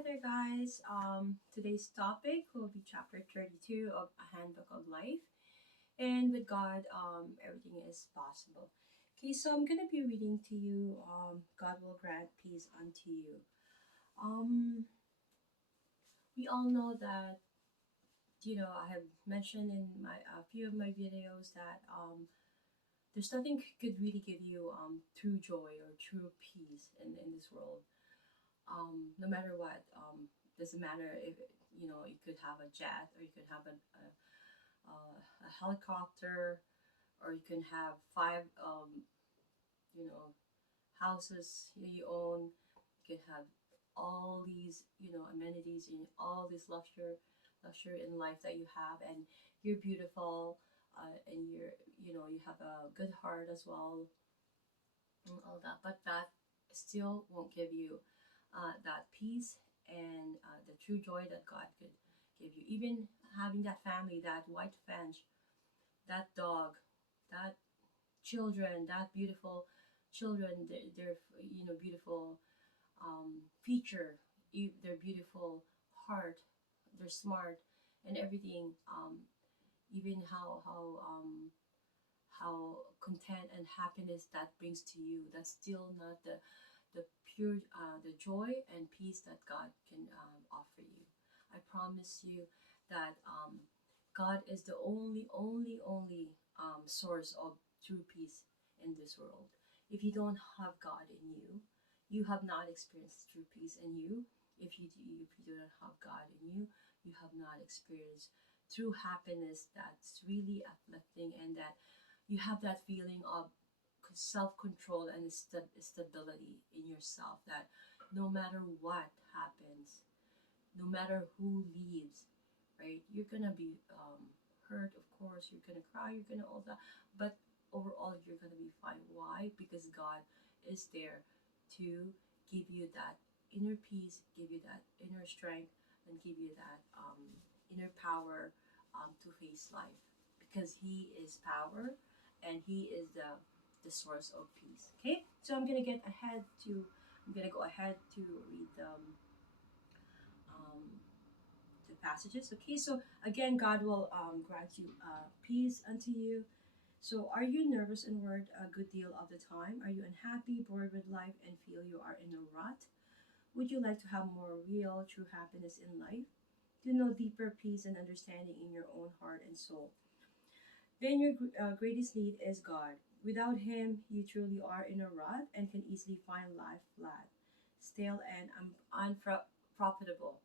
Hi there, guys. Today's topic will be chapter 32 of A Handbook of Life. And with God, everything is possible. Okay, so I'm going to be reading to you God will grant peace unto you. Um, we all know that, I have mentioned in a few of my videos that there's nothing could really give you true joy or true peace in this world. No matter what, doesn't matter if you could have a jet or you could have a helicopter or you can have five you know houses you own. You can have all these amenities and all this luxury in life that you have, and you're beautiful, and you have a good heart as well, and all that, but that still won't give you that peace and the true joy that God could give you. Even having that family, that white fence, that dog, that children, that beautiful children, their beautiful feature, their beautiful heart, they're smart and everything. Even how content and happiness that brings to you, that's still not the pure the joy and peace that God can offer you. I promise you that God is the only source of true peace in this world. If you don't have God in you, you have not experienced true peace in you. If you don't have God in you, you have not experienced true happiness that's really uplifting, and that you have that feeling of self-control and stability in yourself, that no matter what happens, no matter who leaves, right, you're gonna be hurt, of course, you're gonna cry, you're gonna all that, but overall you're gonna be fine. Why? Because God is there to give you that inner peace, give you that inner strength, and give you that inner power to face life, because He is power and He is the source of peace. Okay, so I'm gonna go ahead to read um, the passages. Okay, so again, God will grant you peace unto you. So, are you nervous and worried a good deal of the time? Are you unhappy, bored with life, and feel you are in a rut? Would you like to have more real, true happiness in life? To know deeper peace and understanding in your own heart and soul? Then your greatest need is God. Without Him, you truly are in a rut and can easily find life flat, stale, and unprofitable.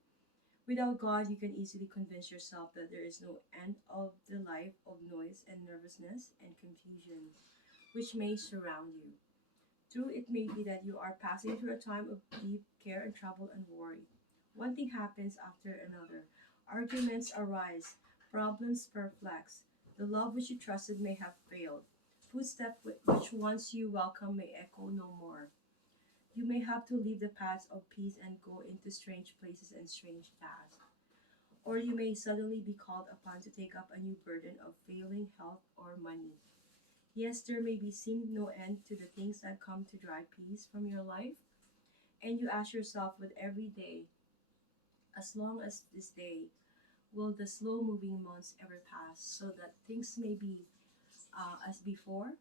Without God, you can easily convince yourself that there is no end of the life of noise and nervousness and confusion which may surround you. True, it may be that you are passing through a time of deep care and trouble and worry. One thing happens after another. Arguments arise, problems perplex. The love which you trusted may have failed. Footsteps which once you welcomed may echo no more. You may have to leave the paths of peace and go into strange places and strange paths. Or you may suddenly be called upon to take up a new burden of failing health or money. Yes, there may be seem no end to the things that come to drive peace from your life, and you ask yourself with every day, as long as this day, will the slow moving months ever pass so that things may be as before?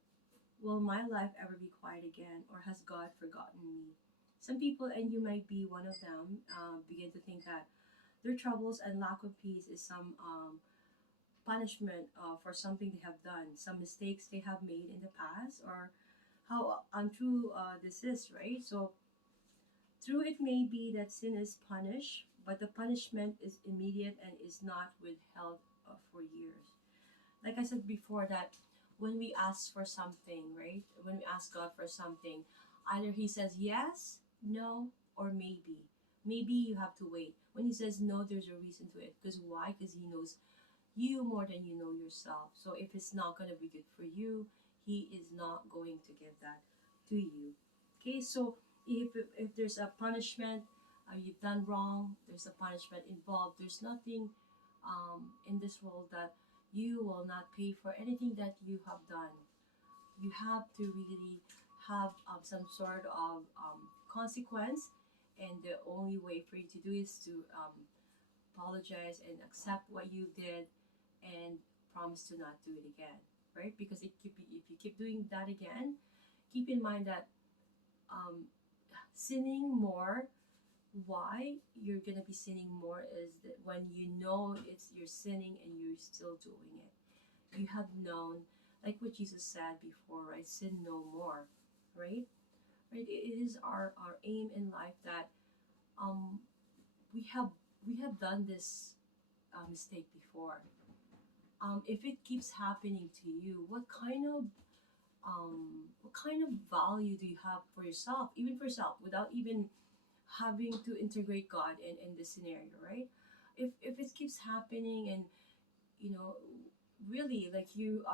Will my life ever be quiet again, or has God forgotten me? Some people, and you might be one of them, begin to think that their troubles and lack of peace is some punishment for something they have done, some mistakes they have made in the past, or how untrue this is, right? So, true it may be that sin is punished, but the punishment is immediate and is not withheld for years. Like I said before, that when we ask for something, right? When we ask God for something, either He says yes, no, or maybe. Maybe you have to wait. When He says no, there's a reason to it. Because why? Because He knows you more than you know yourself. So if it's not going to be good for you, He is not going to give that to you. Okay, so if there's a punishment, you've done wrong, there's a punishment involved, there's nothing in this world that you will not pay for anything that you have done. You have to really have some sort of consequence, and the only way for you to do is to apologize and accept what you did and promise to not do it again, right? Because if you keep doing that again, keep in mind that um, sinning more, why you're gonna be sinning more is that when you know it's you're sinning and you're still doing it, you have known, like what Jesus said before, right? Sin no more, right? Right. It is our aim in life that um we have we have done this mistake before. If it keeps happening to you, what kind of value do you have for yourself, even for yourself, without even having to integrate God in this scenario, right? If it keeps happening and you know really like you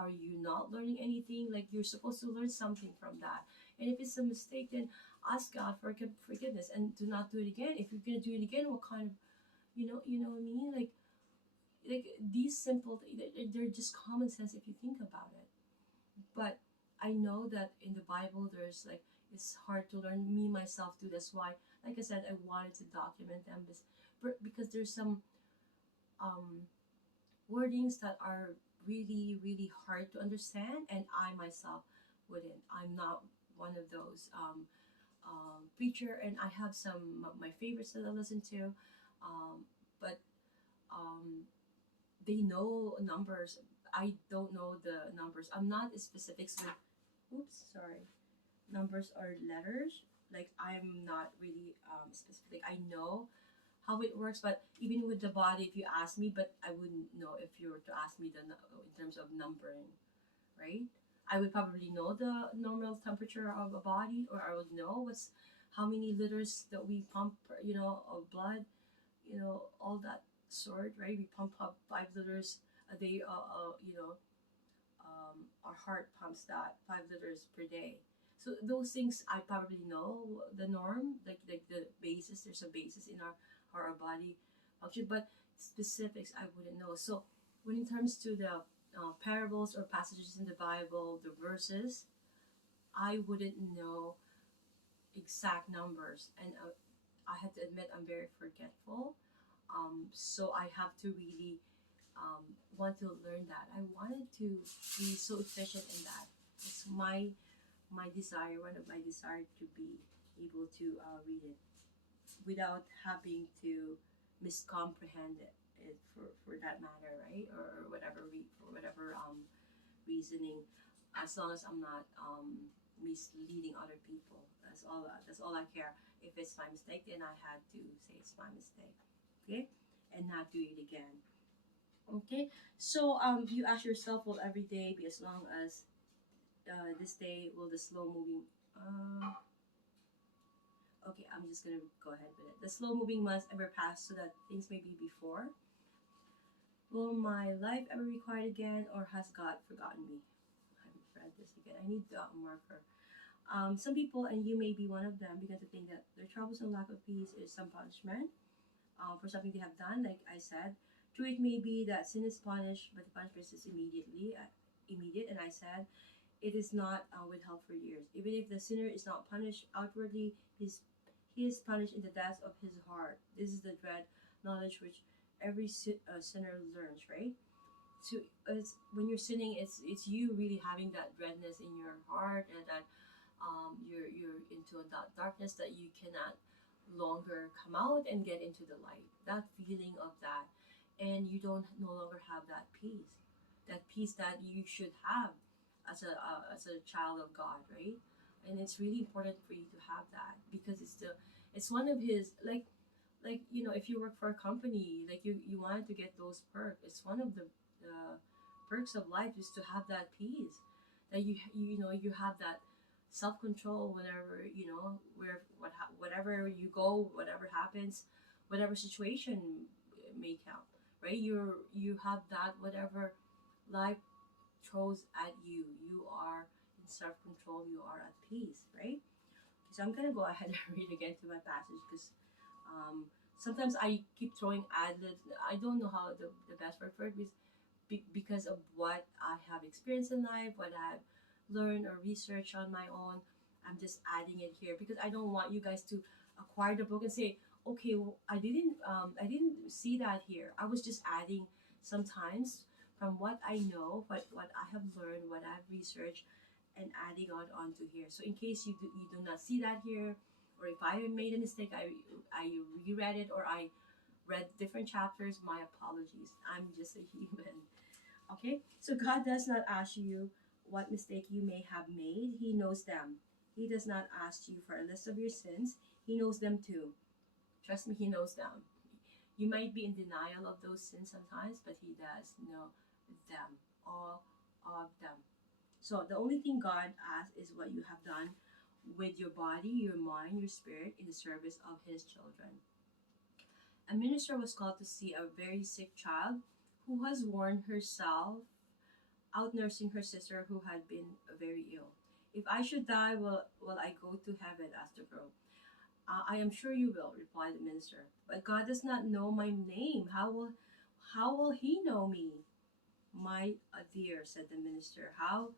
not learning anything, like you're supposed to learn something from that. And if it's a mistake, then ask God for forgiveness and do not do it again. If you're gonna do it again, what kind of you know what I mean, like these simple they're just common sense if you think about it. But I know that in the Bible there's like it's hard to learn. Me myself too. That's why, like I said, I wanted to document them because there's some um, wordings that are really really hard to understand, and I myself wouldn't. I'm not one of those preacher, and I have some of my favorites that I listen to, but um, they know numbers. I don't know the numbers. I'm not as specifics with. Oops, sorry. Numbers or letters. Like I'm not really specific. I know how it works, but even with the body, if you ask me, but I wouldn't know if you were to ask me in terms of numbering, right? I would probably know the normal temperature of a body, or I would know what's how many liters that we pump, of blood, all that sort, right? We pump up 5 liters a day, our heart pumps that 5 liters per day. So those things I probably know the norm, like the basis. There's a basis in our body function, but specifics I wouldn't know. So when it comes to the parables or passages in the Bible, the verses, I wouldn't know exact numbers, and I have to admit I'm very forgetful. So I have to really want to learn that. I wanted to be so efficient in that. It's my desire, one of my desire to be able to read it without having to miscomprehend it for that matter, right? Or whatever for whatever reasoning, as long as I'm not misleading other people. That's all I care. If it's my mistake, then I had to say it's my mistake, okay, and not do it again. Okay, so you ask yourself, will every day be as long as this day? Will the slow moving? Okay, I'm just gonna go ahead with it. The slow moving months ever pass so that things may be before? Will my life ever be quiet again, or has God forgotten me? I haven't read this again. I need the marker. Some people, and you may be one of them, begin to think that their troubles and lack of peace is some punishment for something they have done. Like I said, true, it may be that sin is punished, but the punishment is immediate. And I said, it is not withheld for years. Even if the sinner is not punished outwardly, he is punished in the depths of his heart. This is the dread knowledge which every sinner learns, right? So when you're sinning, it's you really having that dreadness in your heart, and that you're into that darkness that you cannot longer come out and get into the light. That feeling of that, and you don't no longer have that peace that you should have as a child of God, right? And it's really important for you to have that because it's one of his if you work for a company, like you wanted to get those perks. It's one of the perks of life is to have that peace, that you have that self control whenever whatever you go, whatever happens, whatever situation may count, right? You have that whatever life throws at you, you are in self control, you are at peace, right? So I'm gonna go ahead and read again to my passage because um, sometimes I keep throwing ad libs. I don't know how the best word for it is because of what I have experienced in life, what I've learned or researched on my own. I'm just adding it here because I don't want you guys to acquire the book and say, okay, well, I didn't see that here. I was just adding sometimes from what I know, what I have learned, what I've researched, and adding on onto here. So in case you do not see that here, or if I made a mistake, I reread it or I read different chapters, my apologies. I'm just a human. Okay? So God does not ask you what mistake you may have made. He knows them. He does not ask you for a list of your sins. He knows them too. Trust me, he knows them. You might be in denial of those sins sometimes, but he does know them. All of them. So the only thing God asks is what you have done with your body, your mind, your spirit in the service of his children. A minister was called to see a very sick child who was worn herself out nursing her sister who had been very ill. If I should die, will I go to heaven? Asked the girl. I am sure you will, replied the minister. But God does not know my name. How will he know me? My dear, said the minister, how?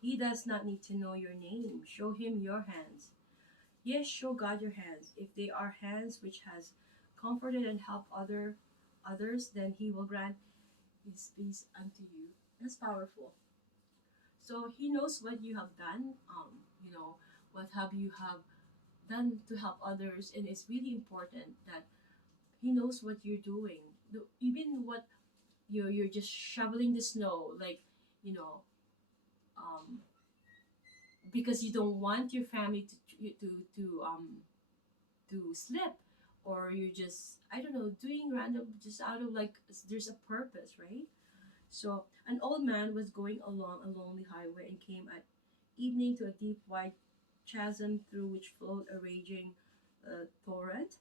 He does not need to know your name. Show him your hands. Yes, show God your hands. If they are hands which has comforted and helped others, then he will grant his peace unto you. That's powerful. So he knows what you have done. You know, what have you have done to help others, and it's really important that he knows what you're doing. Even what you're just shoveling the snow, like, you know, um, because you don't want your family to slip, or you're just, I don't know, doing random just out of like there's a purpose, right? So an old man was going along a lonely highway and came at evening to a deep wide chasm through which flowed a raging torrent.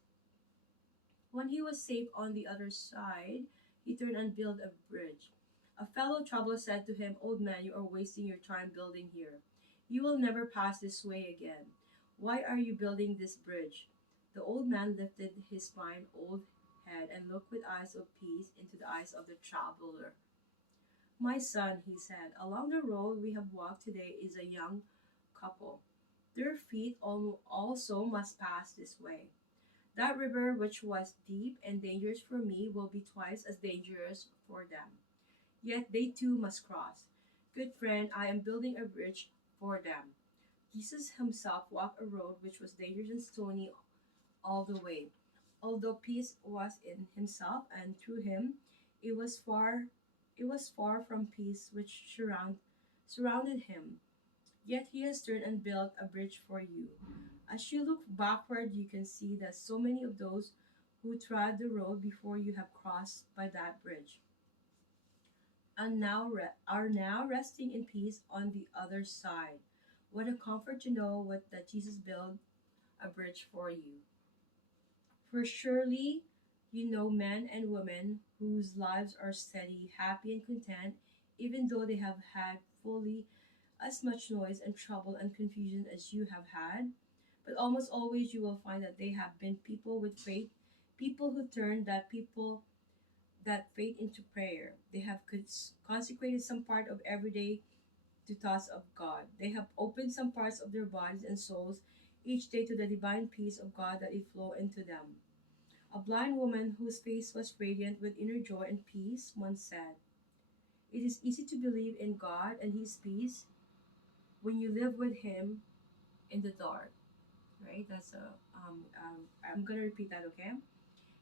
When he was safe on the other side, he turned and built a bridge. A fellow traveler said to him, old man, you are wasting your time building here. You will never pass this way again. Why are you building this bridge? The old man lifted his fine old head and looked with eyes of peace into the eyes of the traveler. My son, he said, along the road we have walked today is a young couple. Their feet also must pass this way. That river, which was deep and dangerous for me, will be twice as dangerous for them. Yet they too must cross. Good friend, I am building a bridge for them. Jesus himself walked a road which was dangerous and stony all the way. Although peace was in himself and through him, it was far it was far from peace which surrounded him. Yet he has turned and built a bridge for you. As you look backward, you can see that so many of those who trod the road before you have crossed by that bridge and are now resting in peace on the other side. What a comfort to know that Jesus built a bridge for you. For surely you know men and women whose lives are steady, happy, and content, even though they have had fully as much noise and trouble and confusion as you have had. But almost always you will find that they have been people with faith, people who turn that faith into prayer. They have consecrated some part of every day to thoughts of God. They have opened some parts of their bodies and souls each day to the divine peace of God that it flow into them. A blind woman whose face was radiant with inner joy and peace once said, it is easy to believe in God and his peace when you live with him in the dark. Right? That's a I'm gonna repeat that, okay?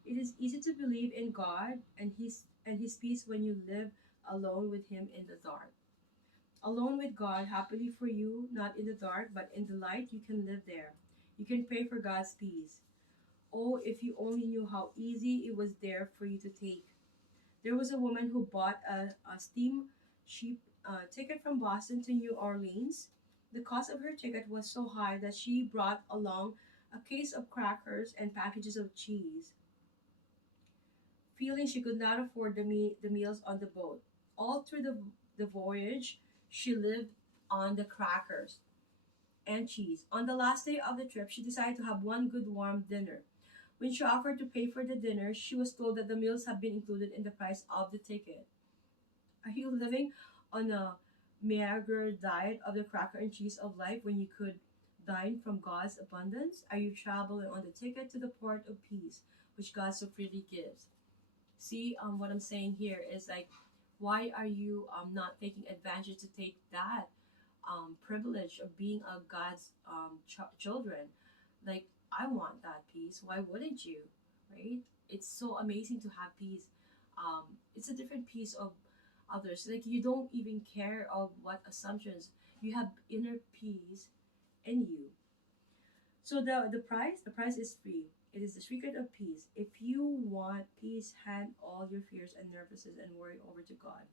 It is easy to believe in God and his peace when you live alone with him in the dark. Alone with God, happily for you, not in the dark, but in the light, you can live there. You can pray for God's peace. Oh, if you only knew how easy it was there for you to take. There was a woman who bought a steamship ticket from Boston to New Orleans. The cost of her ticket was so high that she brought along a case of crackers and packages of cheese, feeling she could not afford the meals on the boat. All through the voyage, she lived on the crackers and cheese. On the last day of the trip, she decided to have one good warm dinner. When she offered to pay for the dinner, she was told that the meals have been included in the price of the ticket. Are you living on a meager diet of the cracker and cheese of life when you could dine from God's abundance? Are you traveling on the ticket to the port of peace, which God so freely gives? See, what I'm saying here is like, why are you not taking advantage to take that privilege of being a God's children? Like, I want that peace. Why wouldn't you? Right? It's so amazing to have peace. It's a different piece of others. Like, you don't even care of what assumptions. You have inner peace in you. So the price is free. It is the secret of peace. If you want peace, hand all your fears and nervousness and worry over to God.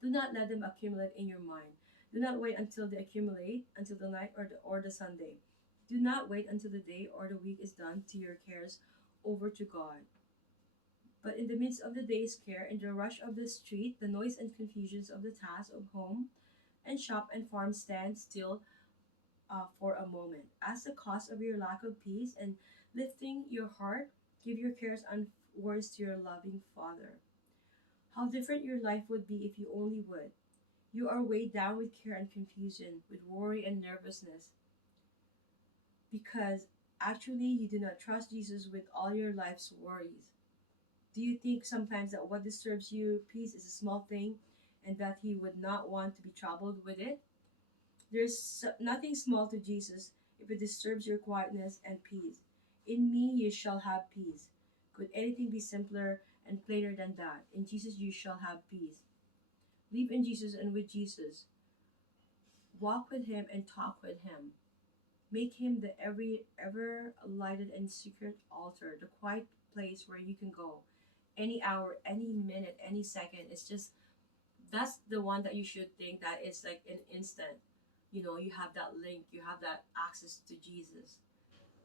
Do not let them accumulate in your mind. Do not wait until they accumulate until the night or the Sunday. Do not wait until the day or the week is done to your cares over to God. But in the midst of the day's care, in the rush of the street, the noise and confusions of the task of home and shop and farm, stand still for a moment. Ask the cause of your lack of peace and lifting your heart, give your cares and worries to your loving Father. How different your life would be if you only would. You are weighed down with care and confusion, with worry and nervousness, because actually you do not trust Jesus with all your life's worries. Do you think sometimes that what disturbs you, peace, is a small thing and that He would not want to be troubled with it? There's nothing small to Jesus if it disturbs your quietness and peace. In me you shall have peace. Could anything be simpler and plainer than that? In Jesus you shall have peace. Live in Jesus and with Jesus. Walk with Him and talk with Him. Make Him the every ever lighted and secret altar, the quiet place where you can go any hour, any minute, any second. It's just that's the one that you should think that it's like an instant. You have that link, you have that access to Jesus.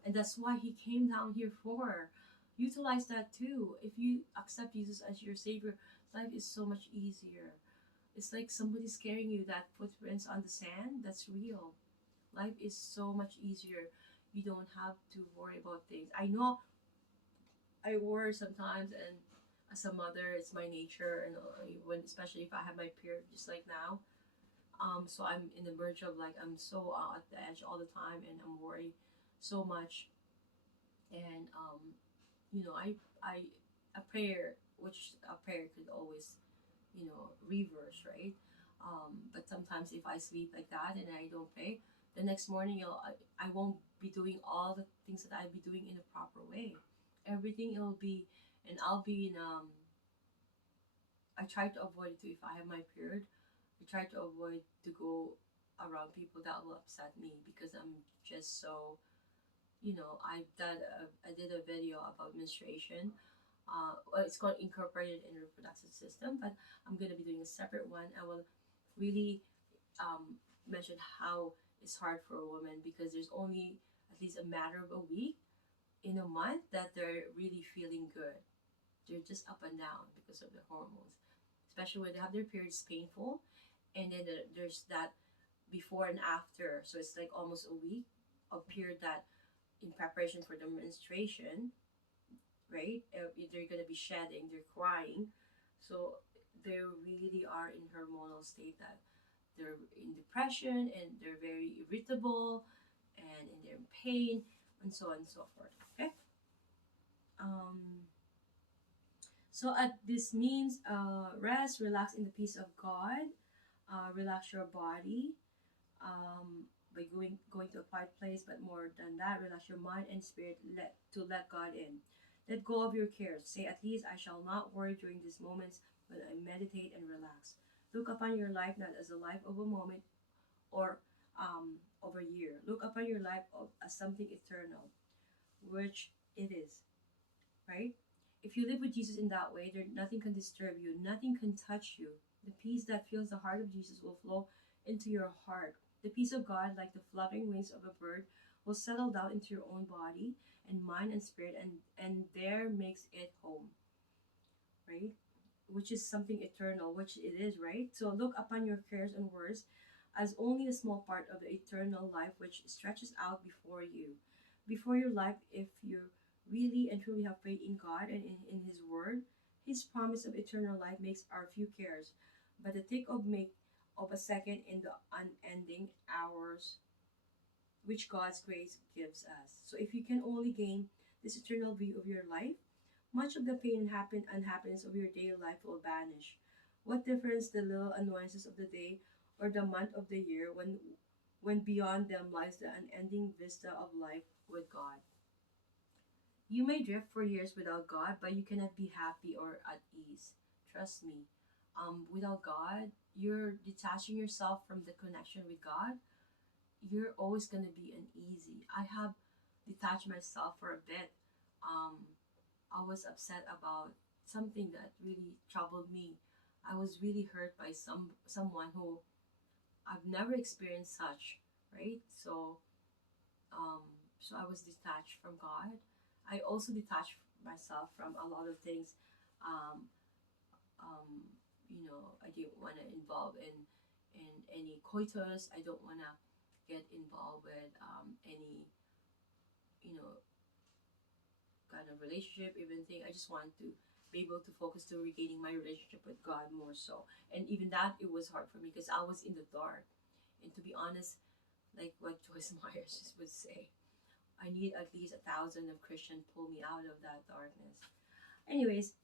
And that's why He came down here for. Utilize that too. If you accept Jesus as your Savior, life is so much easier. It's like somebody's carrying you, that footprints on the sand. That's real. Life is so much easier. You don't have to worry about things. I know I worry sometimes, and as a mother, it's my nature. And when, especially if I have my period, just like now, so I'm in the verge of like I'm so at the edge all the time, and I'm worried so much. And I a prayer, which a prayer could always reverse, right? But sometimes if I sleep like that and I don't pray, the next morning I won't be doing all the things that I'd be doing in a proper way. Everything it'll be, and I'll be in I try to avoid it too. If I have my period, I try to avoid to go around people that will upset me, because I'm just so I did a video about menstruation. Well, it's called incorporated in reproductive system, but I'm gonna be doing a separate one. I will really mention how it's hard for a woman, because there's only at least a matter of a week in a month that they're really feeling good. They're just up and down because of the hormones, especially when they have their periods, painful, and then there's that before and after. So it's like almost a week of period that in preparation for the menstruation, right? They're gonna be shedding, they're crying, so they really are in hormonal state that they're in depression and they're very irritable and they're in pain and so on and so forth. Okay. Um, so at this means rest, relax in the peace of God, relax your body, by going to a quiet place, but more than that, relax your mind and spirit, let God in. Let go of your cares. Say, at least I shall not worry during these moments when I meditate and relax. Look upon your life not as a life of a moment or of a year. Look upon your life as something eternal, which it is, right? If you live with Jesus in that way, nothing can disturb you, nothing can touch you. The peace that fills the heart of Jesus will flow into your heart. The peace of God, like the fluttering wings of a bird, will settle down into your own body and mind and spirit, and there makes it home, right? Which is something eternal, which it is, right? So look upon your cares and worries as only a small part of the eternal life which stretches out before you. Before your life, if you really and truly have faith in God and in His Word, His promise of eternal life makes our few cares but the tick of a second in the unending hours which God's grace gives us. So if you can only gain this eternal view of your life, much of the pain and unhappiness of your daily life will vanish. What difference the little annoyances of the day or the month of the year when beyond them lies the unending vista of life with God. You may drift for years without God, but you cannot be happy or at ease. Trust me. Without God, you're detaching yourself from the connection with God. You're always gonna be uneasy. I have detached myself for a bit. Um, I was upset about something that really troubled me. I was really hurt by someone who I've never experienced such, right? Um, so I was detached from God. I also detached myself from a lot of things. Um, I didn't want to involve in any coitus. I don't want to get involved with any you know kind of relationship, even thing. I just wanted to be able to focus to regaining my relationship with God more so. And even that, it was hard for me because I was in the dark. And to be honest, like what Joyce Myers would say, I need at least 1,000 of Christian pull me out of that darkness. Anyways,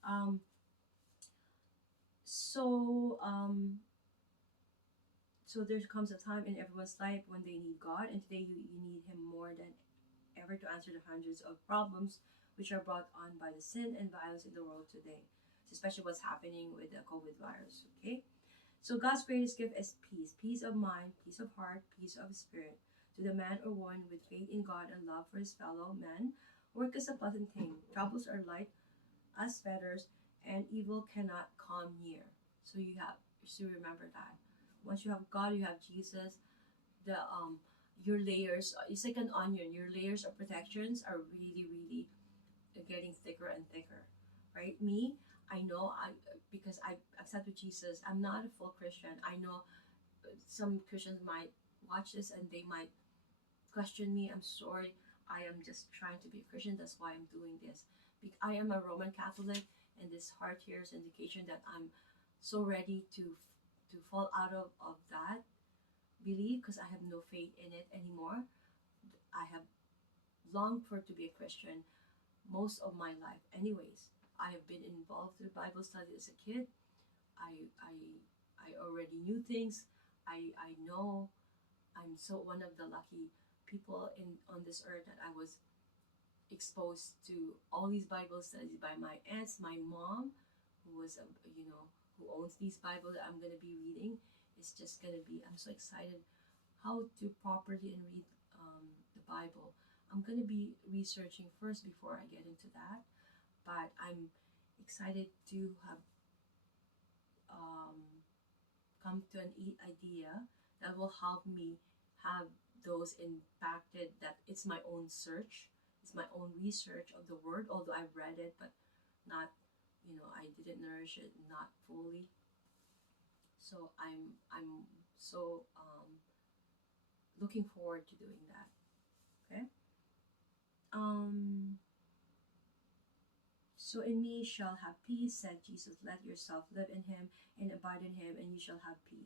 so um, so there comes a time in everyone's life when they need God, and today you need Him more than ever to answer the hundreds of problems which are brought on by the sin and violence in the world today, especially what's happening with the COVID virus. Okay, so God's greatest gift is peace, peace of mind, peace of heart, peace of spirit. To the man or woman with faith in God and love for his fellow man, work is a pleasant thing. Troubles are light as feathers, and evil cannot come near. So you have to remember that. Once you have God, you have Jesus. The your layers, it's like an onion. Your layers of protections are really, really getting thicker and thicker, right? Me, I know because I accepted Jesus. I'm not a full Christian. I know some Christians might watch this and they might question me. I'm sorry. I am just trying to be a Christian. That's why I'm doing this. I am a Roman Catholic, and this heart here is indication that I'm so ready to fall out of that belief because I have no faith in it anymore. I have longed for to be a Christian most of my life. Anyways, I have been involved with Bible study as a kid. I I I already knew things. I know I'm so one of the lucky people in on this earth that I was exposed to all these Bible studies by my aunts, my mom, who was a who owns these Bibles that I'm gonna be reading. It's just gonna be I'm so excited how to properly and read the Bible. I'm gonna be researching first before I get into that, but I'm excited to have um, come to an idea that will help me have those impacted that it's my own search, it's my own research of the word, although I've read it but not I didn't nourish it not fully. So I'm so looking forward to doing that. Okay. um so in me shall have peace, said Jesus. Let yourself live in him and abide in him, and you shall have peace.